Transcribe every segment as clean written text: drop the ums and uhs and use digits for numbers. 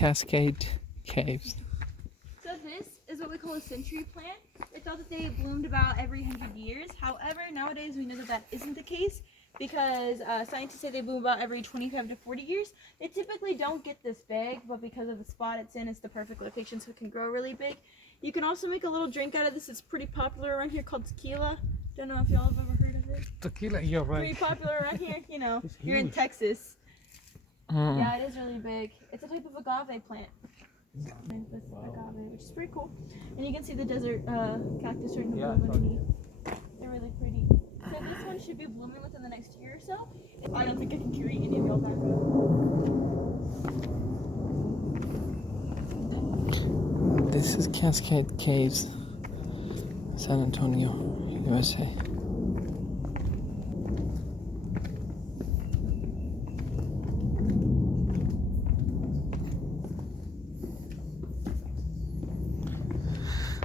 Cascade Caves. So this is what we call a century plant. They thought that they bloomed about every 100 years. However, nowadays we know that that isn't the case because scientists say they bloom about every 25 to 40 years. They typically don't get this big, but because of the spot it's in, it's the perfect location so it can grow really big. You can also make a little drink out of this. It's pretty popular around here called tequila. Don't know if y'all have ever heard of it. Tequila, you're right. Pretty popular around here, you know. You're in Texas. Yeah, it is really big. It's a type of agave plant. With agave, which is pretty cool. And you can see the desert cactus starting to bloom underneath. They're really pretty. So this one should be blooming within the next year or so. I don't think I can carry any of y'all back up. This is Cascade Caves, San Antonio, USA.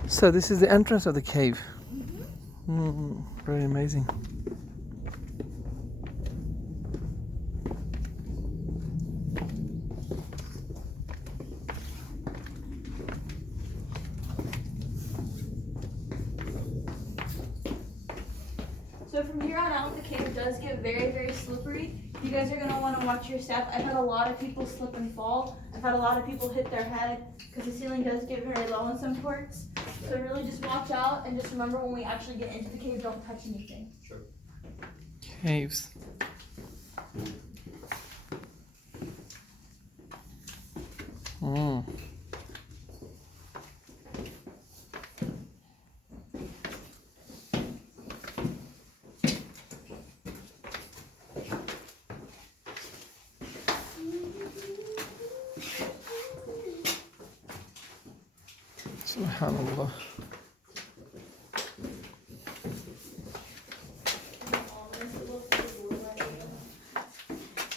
So this is the entrance of the cave. Very amazing. So from here on out, the cave does get very, very slippery. You guys are going to want to watch your step. I've had a lot of people slip and fall. I've had a lot of people hit their head because the ceiling does get very low in some parts. So really just watch out and just remember when we actually get into the cave, don't touch anything. Sure. Caves. Subhanallah.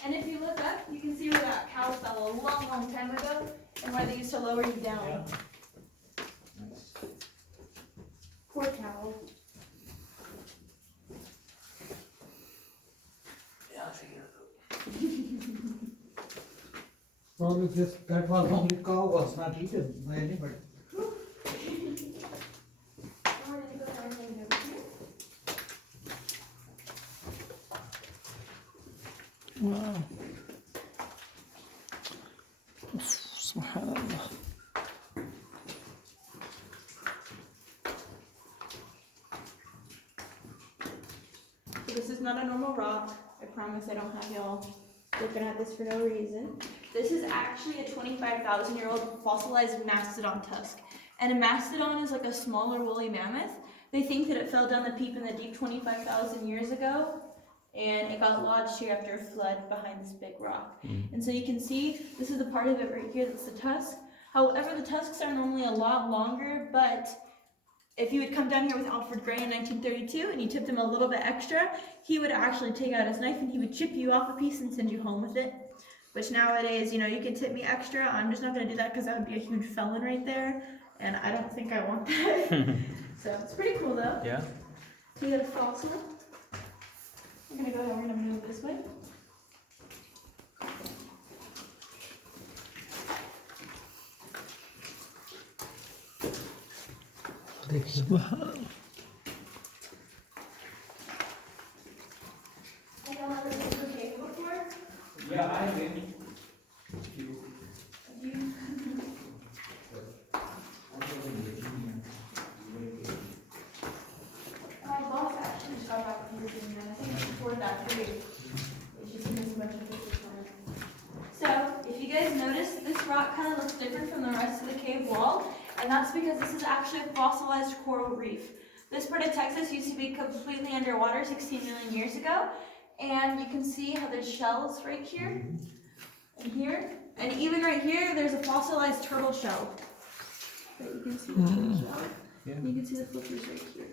And if you look up, you can see where that cow fell a long, long time ago and why they used to lower you down. Yeah. Nice. Poor cow. Probably that was only cow was not eaten by anybody. Wow. Subhanallah. So this is not a normal rock. I promise I don't have y'all looking at this for no reason. This is actually a 25,000-year-old fossilized mastodon tusk. And a mastodon is like a smaller woolly mammoth. They think that it fell down the peep in the deep 25,000 years ago, and it got lodged here after a flood behind this big rock. And so you can see, this is the part of it right here that's the tusk. However, the tusks are normally a lot longer, but if you would come down here with Alfred Gray in 1932 and you tipped him a little bit extra, he would actually take out his knife and he would chip you off a piece and send you home with it. Which nowadays, you know, you can tip me extra. I'm just not going to do that because that would be a huge felon right there. And I don't think I want that. So it's pretty cool though. Yeah. So you got a fossil. We're going to go ahead and we're going to move this way. Subhanallah. Yeah, I did. My boss actually just got back from Virginia. I think it's before that period. It's just missing a bunch of pictures from it. So, if you guys notice, this rock kind of looks different from the rest of the cave wall, and that's because this is actually a fossilized coral reef. This part of Texas used to be completely underwater 16 million years ago, and you can see how there's shells right here, and here, and even right here, there's a fossilized turtle shell. But you can see the turtle shell. Yeah. You can see the flippers right here.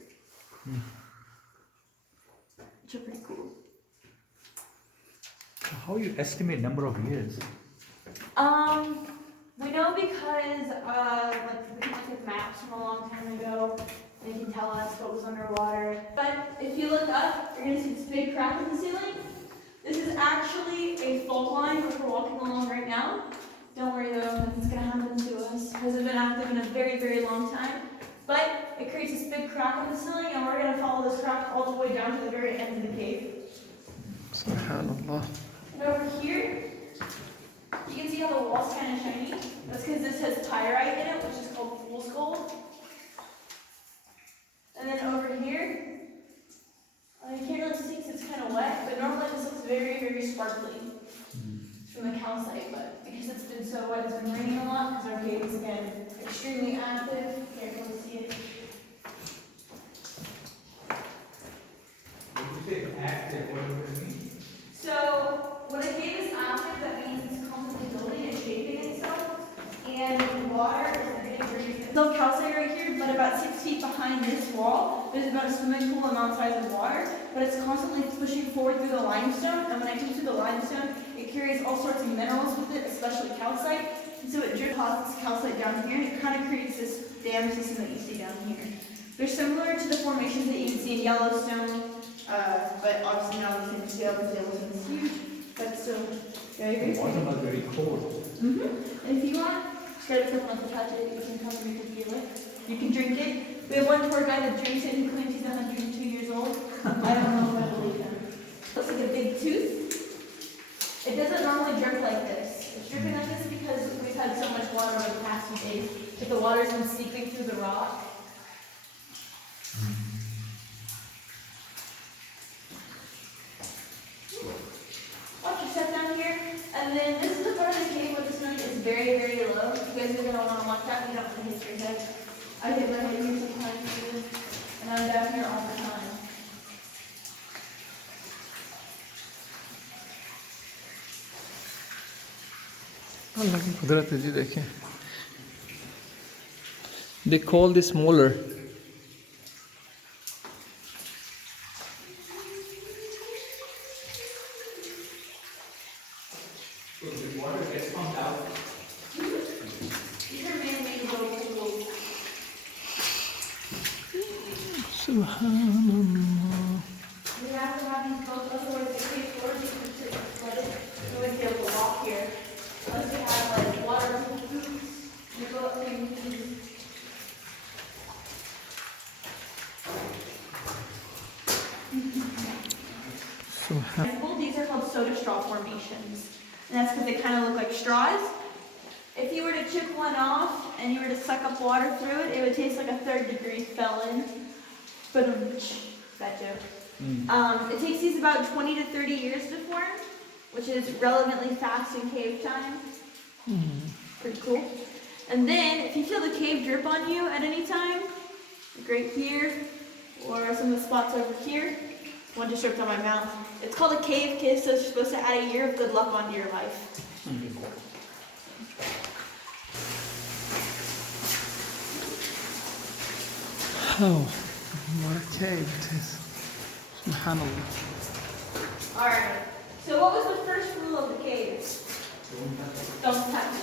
Which are pretty cool. How you estimate number of years? We know because like we can look at maps from a long time ago. They can tell us what was underwater. But if you look up, you're gonna see this big crack in the ceiling. This is actually a fault line which we're walking along right now. Don't worry though, nothing's big crack in the ceiling, and we're gonna follow this crack all the way down to the very end of the cave. Subhanallah. And over here, you can see how the wall's kind of shiny. That's because this has tyrite in it, which is called fool's gold. And then over here, you can't really see because it's kind of wet, but normally this looks very, very sparkly from the calcite, but because it's been so wet, it's been raining a lot, because our cave is, again, extremely active. Here, you can see it. When you say active, what does it mean? So, when a cave is active, that means it's constantly building and shaping itself, and water is the big reason. There's no calcite right here, but about 6 feet behind this wall, there's about a swimming pool amount size of water, but it's constantly pushing forward through the limestone, and when it comes through the limestone, it carries all sorts of minerals with it, especially calcite, and so it deposits calcite down here, and it kind of creates this dam system that you see down here. They're similar to the formations that you would see in Yellowstone, but obviously not on the same scale because Yellowstone is huge, but still very, very The bottom small. are very cold. And if you want, straight up someone to touch it, you can come and you can feel it. You can drink it. We have one tour guide that drinks it who claims he's 102 years old. I don't know if I believe him. Looks like a big tooth. It doesn't normally drip like this. It's dripping like this because we've had so much water over the past few days that the water's been seeping through the rock. Watch your step down here. And then this is the part of the cave where the ceiling is very, very low. You guys are going to want to watch that. You don't want to hit your head. I hit my head here sometimes too. And I'm down here all the time. अल्लाह की कुदरत है जी देखें. They call this molar. So the water gets pumped out. These are man-made little pools. Subhanallah. We have to have these both, otherwise the cave floors you can flood it. You wouldn't be able to walk here. Unless you have like water hoops. You go up there and you can Subhan. These are called soda straw formations. And that's because they kind of look like straws. If you were to chip one off and you were to suck up water through it, it would taste like a third-degree felon. But that joke. It takes these about 20 to 30 years to form, which is relevantly fast in cave time. Pretty cool. And then, if you feel the cave drip on you at any time, like right here, or some of the spots over here, one just dripped on my mouth. It's called a cave kiss, so it's supposed to add a year of good luck onto your life. Oh, what a cave it is. Subhanallah. Alright, so what was the first rule of the cave? Don't touch.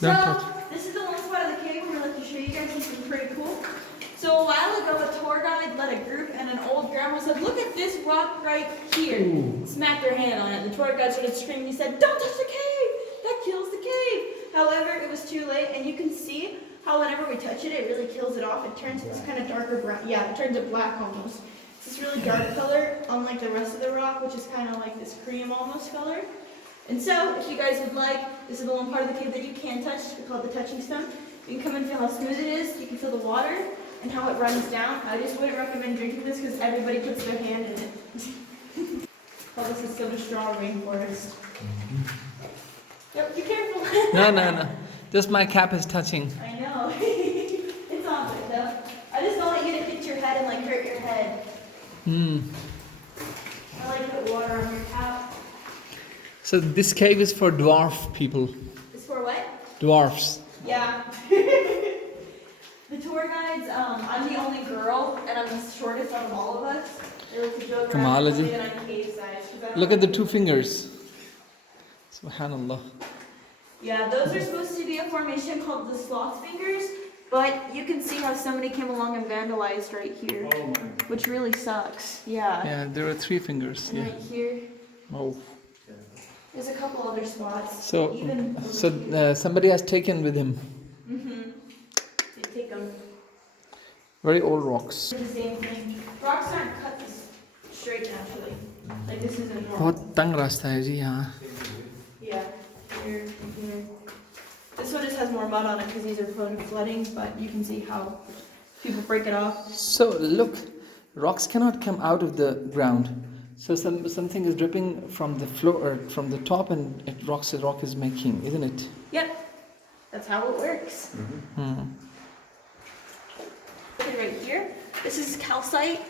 Don't so, touch. this is the one spot of the cave we're going to show you guys something pretty cool. So a while ago, a tour guide led a group and an old grandma said, look at this rock right here. Smacked their hand on it. The tour guide started screaming. He said, don't touch the cave. That kills the cave. However, it was too late, and you can see how whenever we touch it, it really kills it off. It turns this kind of darker brown. Yeah, it turns it black almost. It's this really dark color, unlike the rest of the rock, which is kind of like this cream almost color. And so, if you guys would like, this is the one part of the cave that you can touch. We call it the touching stone. You can come and feel how smooth it is. You can feel the water and how it runs down. I just wouldn't recommend drinking this because everybody puts their hand in it. Oh, this is soda straw rainforest. Yep, be careful. No. Just my cap is touching. I know. It's all good though. I just don't want you to hit your head and like hurt your head. I like to put water on your cap. So this cave is for dwarf people. It's for what? Dwarfs. Yeah. The tour guides, I'm the only girl, and I'm the shortest out of all of us. They like to joke around and say that I'm cave size. Look at the two fingers. Subhanallah. Yeah, those are supposed to be a formation called the sloth fingers, but you can see how somebody came along and vandalized right here, which really sucks. Yeah. Yeah, there are 3 fingers. And Yeah. right here, Oh. there's a couple other spots. So somebody has taken with him. They take them. Very old rocks. The same thing. Rocks aren't cut this straight naturally. Like this isn't normal. बहुत तंग रास्ता है जी यहाँ. Yeah. Here, here. This one just has more mud on it because these are prone to flooding, but you can see how people break it off. So look, rocks cannot come out of the ground. So something is dripping from the floor, or from the top, and rock is making, isn't it? Yep. That's how it works. Look at right here. This is calcite,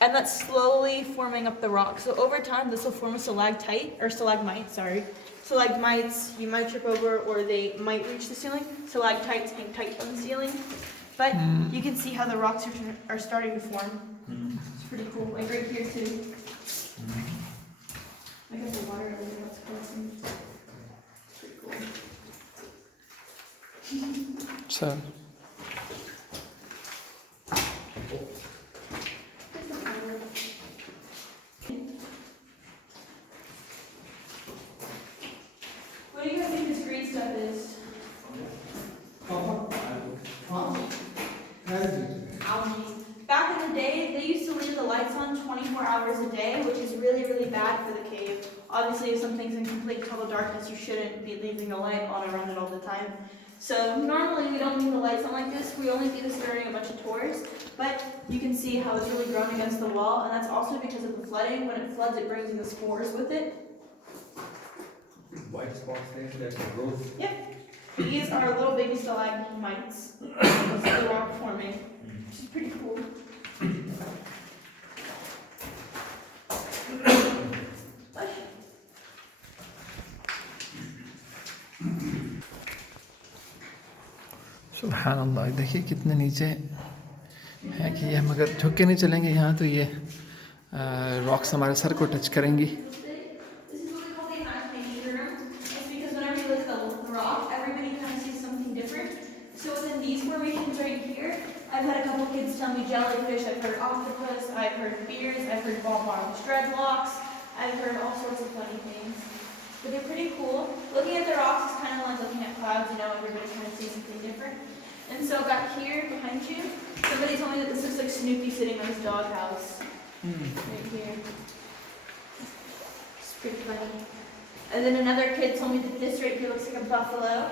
and that's slowly forming up the rock. So over time, this will form a stalagmite, sorry. Stalagmites, you might trip over, or they might reach the ceiling. Stalactites hang tight on the ceiling. But you can see how the rocks are starting to form. It's pretty cool. Like right here too. I got the water over there. That's crossing. It's pretty cool. So. What do you guys think this green stuff is? Algae. Back in the day, they used to leave the lights on 24 hours a day, which is really, really bad for the cave. Obviously, if something's in complete total darkness, you shouldn't be leaving the light on around it all the time. So normally we don't leave the lights on like this. We only do this during a bunch of tours. But you can see how it's really grown against the wall, and that's also because of the flooding. When it floods, it brings in the spores with it. White spots there, that's the growth. Yep. These are little baby stalagmites. That's the rock forming, which is pretty cool. सुभान अल्लाह. देखिए कितने नीचे है कि ये हम अगर झुक के नहीं चलेंगे यहाँ तो ये रॉक्स हमारे सर को टच करेंगी. This is what we call the imagination room. It's because whenever you look at the rock, everybody kind of sees something different. So within these formations right here, I've had a couple kids tell me jellyfish, I've heard octopus, I've heard bears, I've heard ball-bottom dreadlocks, I've heard all sorts of funny things. But they're pretty cool. Looking at the rocks is kind of like looking at clouds, you know, everybody kind of sees something different. And so back here behind you, somebody told me that this looks like Snoopy sitting on his doghouse. Right here. It's pretty funny. And then another kid told me that this right here looks like a buffalo.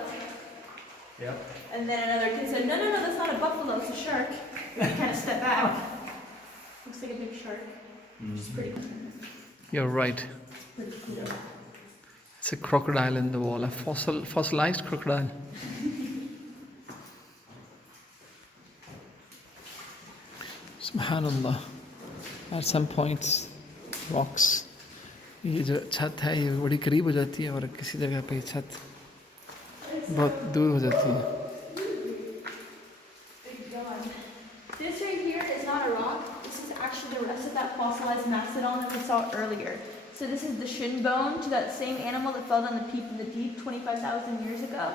Yep. And then another kid said, no, that's not a buffalo, it's a shark. Kind of step back. Looks like a big shark. Which is pretty cool. You're right. Pretty cool. It's a crocodile in the wall, a fossilized crocodile. Subhanallah. At some points, rocks, ये जो छत है ये बड़ी करीब हो जाती है और किसी जगह पे छत बहुत दूर हो जाती है. This right here is not a rock. This is actually the rest of that fossilized mastodon that we saw earlier. So this is the shin bone to that same animal that fell down the peak in the deep 25,000 years ago.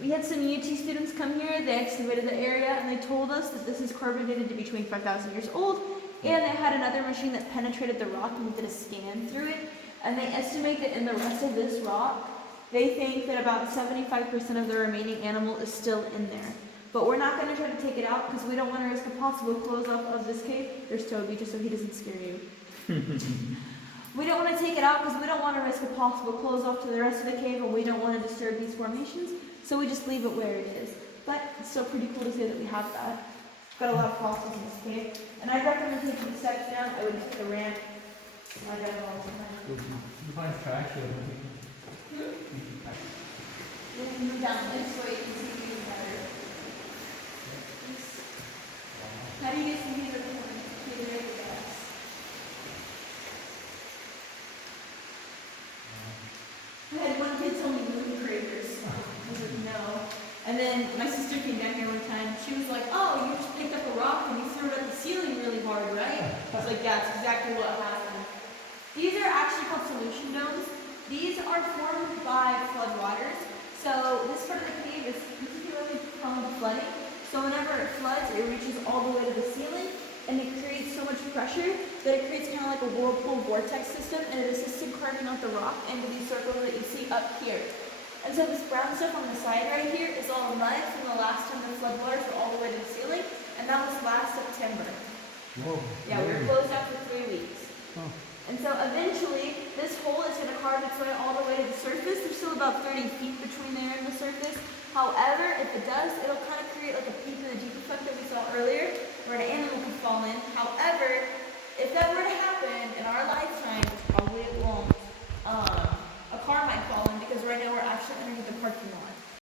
We had some UT students come here, they excavated the area, and they told us that this is carbon dated to be 25,000 years old, and they had another machine that penetrated the rock and did a scan through it, and they estimate that in the rest of this rock, they think that about 75% of the remaining animal is still in there. But we're not going to try to take it out because we don't want to risk a possible close-off of this cave. There's Toby, just so he doesn't scare you. We don't want to take it out because we don't want to risk a possible close-off to the rest of the cave, and we don't want to disturb these formations, so we just leave it where it is. But it's still pretty cool to see that we have that. Got a lot of fossils in this cave, and I'd recommend taking the steps down. I would take the ramp. I got it all the time. You find tracks or something? Then move down this way, you can see even better. How do you get some views of the corner? I had one kid tell me moon craters. I was like, no. And then my sister came down here one time. She was like, oh, you just picked up a rock and you threw it at the ceiling really hard, right? I was like, yeah, that's exactly what happened. These are actually called solution domes. These are formed by floodwaters. So this part of the cave is particularly prone to flooding. So whenever it floods, it reaches all the way to the ceiling, and it creates so much pressure that it creates kind of like a whirlpool vortex system, and it assists in carving out the rock into these circles that you see up here. And so this brown stuff on the side right here is all mud from the last time the floodwaters were all the way to the ceiling, and that was last September. Whoa. Yeah, we were closed up for 3 weeks. Oh. And so eventually, this hole is going to carve its way all the way to the surface. There's still about 30 feet between there and the surface. However, if it does, it'll kind of create like a peak in the deep effect that we saw earlier, where an animal could fall in. However,